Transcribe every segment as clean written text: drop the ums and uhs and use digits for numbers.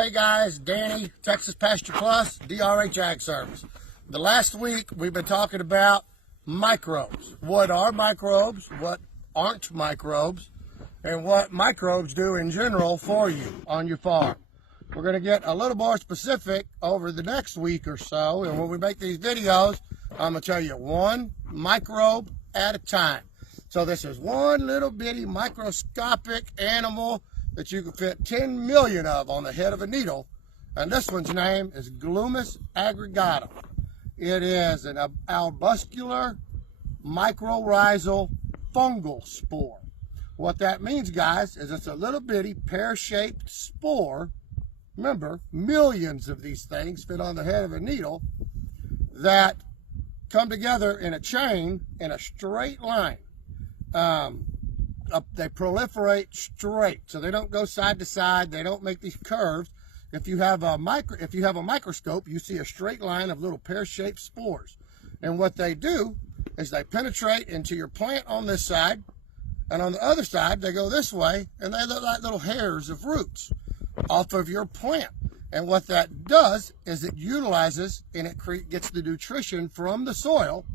Hey guys, Danny, Texas Pasture Plus, DRH Ag Service. The last week we've been talking about microbes. What are microbes, what aren't microbes, and what microbes do in general for you on your farm. We're going to get a little more specific over the next week or so, and when we make these videos, I'm going to tell you one microbe at a time. So this is one little bitty microscopic animal that you can fit 10 million of on the head of a needle. And this one's name is Glomus Aggregatum. It is an arbuscular mycorrhizal fungal spore. What that means, guys, is it's a little bitty pear-shaped spore. Remember, millions of these things fit on the head of a needle that come together in a chain in a straight line. They proliferate straight, so they don't go side to side. They don't make these curves. If you have a microscope, you see a straight line of little pear-shaped spores. And what they do is they penetrate into your plant on this side, and on the other side, they go this way, and they look like little hairs of roots off of your plant. And what that does is it utilizes and it gets the nutrition from the soil,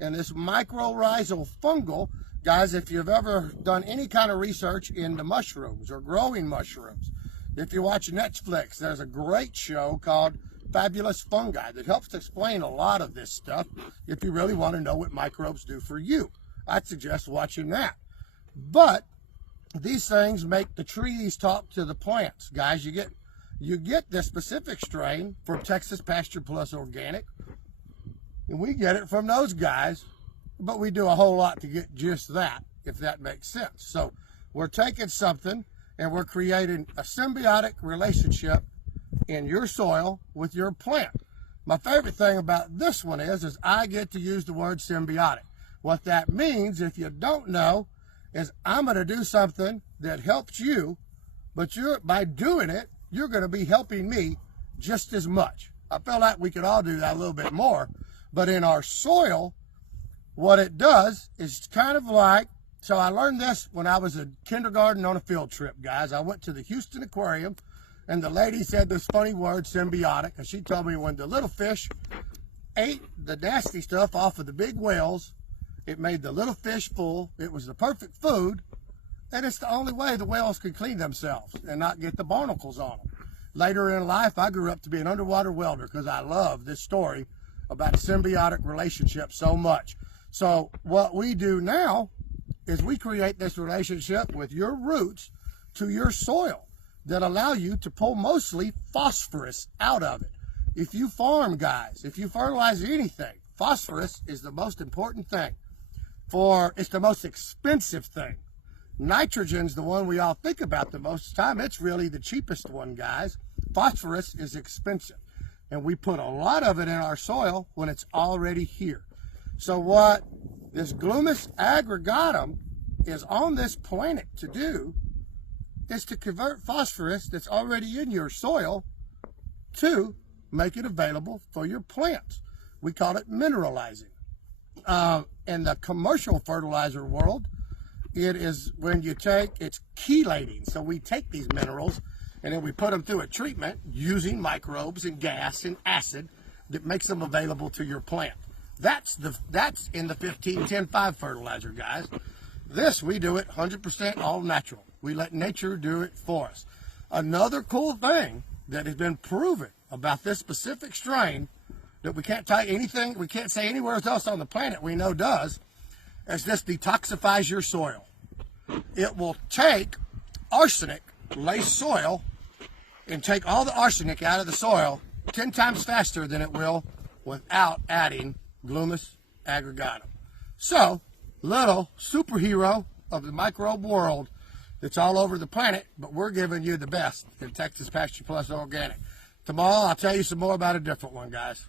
and this mycorrhizal fungal. Guys, if you've ever done any kind of research into mushrooms or growing mushrooms, if you watch Netflix, there's a great show called Fabulous Fungi that helps explain a lot of this stuff if you really want to know what microbes do for you. I'd suggest watching that. But these things make the trees talk to the plants. Guys, you get this specific strain from Texas Pasture Plus Organic, and we get it from those guys. But we do a whole lot to get just that, if that makes sense. So we're taking something and we're creating a symbiotic relationship in your soil with your plant. My favorite thing about this one is I get to use the word symbiotic. What that means, if you don't know, is I'm going to do something that helps you, but by doing it, you're going to be helping me just as much. I feel like we could all do that a little bit more, but in our soil, what it does is kind of like, so I learned this when I was in kindergarten on a field trip, guys. I went to the Houston Aquarium, and the lady said this funny word, symbiotic, and she told me when the little fish ate the nasty stuff off of the big whales, it made the little fish full. It was the perfect food, and it's the only way the whales could clean themselves and not get the barnacles on them. Later in life, I grew up to be an underwater welder because I love this story about a symbiotic relationship so much. So what we do now is we create this relationship with your roots to your soil that allow you to pull mostly phosphorus out of it. If you farm, guys, if you fertilize anything, phosphorus is the most important thing. It's the most expensive thing. Nitrogen's the one we all think about the most time. It's really the cheapest one, guys. Phosphorus is expensive, and we put a lot of it in our soil when it's already here. So what this Glomus Aggregatum is on this planet to do is to convert phosphorus that's already in your soil to make it available for your plants. We call it mineralizing. In the commercial fertilizer world, it is when you it's chelating. So we take these minerals and then we put them through a treatment using microbes and gas and acid that makes them available to your plant. That's in the 15-10-5 fertilizer, guys. This, we do it 100% all natural. We let nature do it for us. Another cool thing that has been proven about this specific strain that we can't say anywhere else on the planet we know does, is this detoxifies your soil. It will take arsenic-laced soil and take all the arsenic out of the soil 10 times faster than it will without adding Glomus Aggregatum. So, little superhero of the microbe world that's all over the planet, but we're giving you the best in Texas Pasture Plus Organic. Tomorrow, I'll tell you some more about a different one, guys.